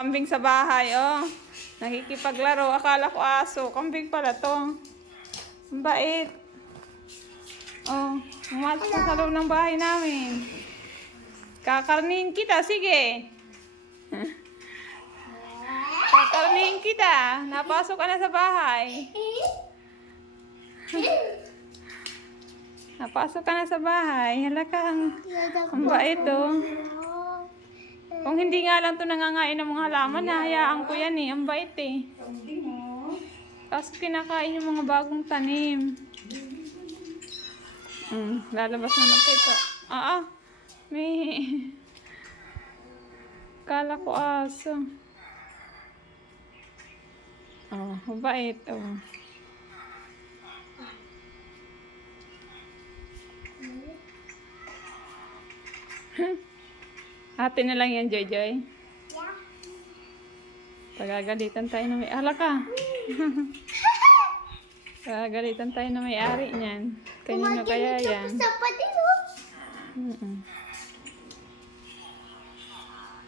Kambing sa bahay, oh. Nakikipaglaro. Akala ko aso. Kambing pala to. Ang bait. Oh, pumasok ka sa loob ng bahay namin. Kakarnihin kita, sige. Kakarnihin kita. Napasok ka na sa bahay. Napasok ka na sa bahay. Halaka, ang bait, oh. Kung hindi nga lang ito nangangain ng mga halaman, nahayaan ko yan eh. Ang bait eh. Tapos kinakain yung mga bagong tanim. Lalabas na ng pito. May... Kala ko aso. Oh, mabait oh. Ate na lang yan, Joy Joy. Yeah. Pagagalitan tayo na may... Hala ka! Pagagalitan tayo na may-ari niyan. Kanino kaya yan? Sa pati, oh.